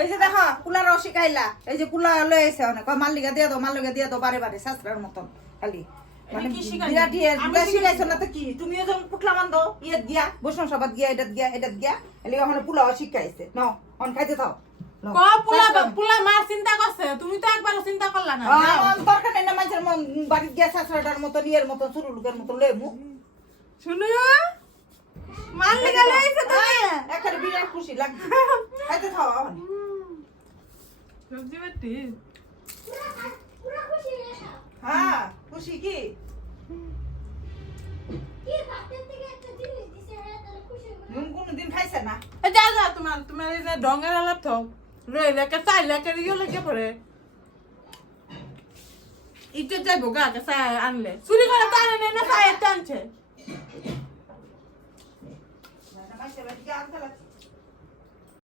এই যে দেখো কুলা রসি খাইলা এই যে কুলা লয়ে আইছে অনেক মাল্লিকা দিয়ে দাও মাল্লিকা দিয়ে দাও বারে বারে শাস্ত্রের মতন খালি মানে বিরাট শিখাইছো না তো কি তুমিও যখন পুটলা মান দাও ইয়ে দিয়া বৈষ্ণব সবাদ গিয়া এটা দিয়া এলি ওখানে পোলাও শিখাইছে নাও অন খাইতে থাও পুলা মা চিন্তা করছে তুমি তো একবারও চিন্তা করলা না দরকার নেই না মানুষের বাড়ির গ্যাস শাস্ত্রটার মতন ইয়ের মতন চুরু লুকের মতন লেমু শুনো মাল্লিকা লইছে তুমি এখানে বিরাট খুশি লাগছে খাইতে থাও ওখানে সবজি বাটি পুরা খুশি রে হ্যাঁ খুশি কি কি ভাতের থেকে একটা জিনিস দিছে রে তাহলে খুশি হবে নুন কোনদিন খাইছে না যা যা তোমার এই যে ডঙ্গের আলাপ থাও রইলে কে চাইলে কে ইয়ে লাগে পরে ইজ্জত যাইবো গা কে চাই আনলে চুরি করে তো আনে না চাই টানছে মাইসে বাড়ি গিয়ে আনতে লাগছে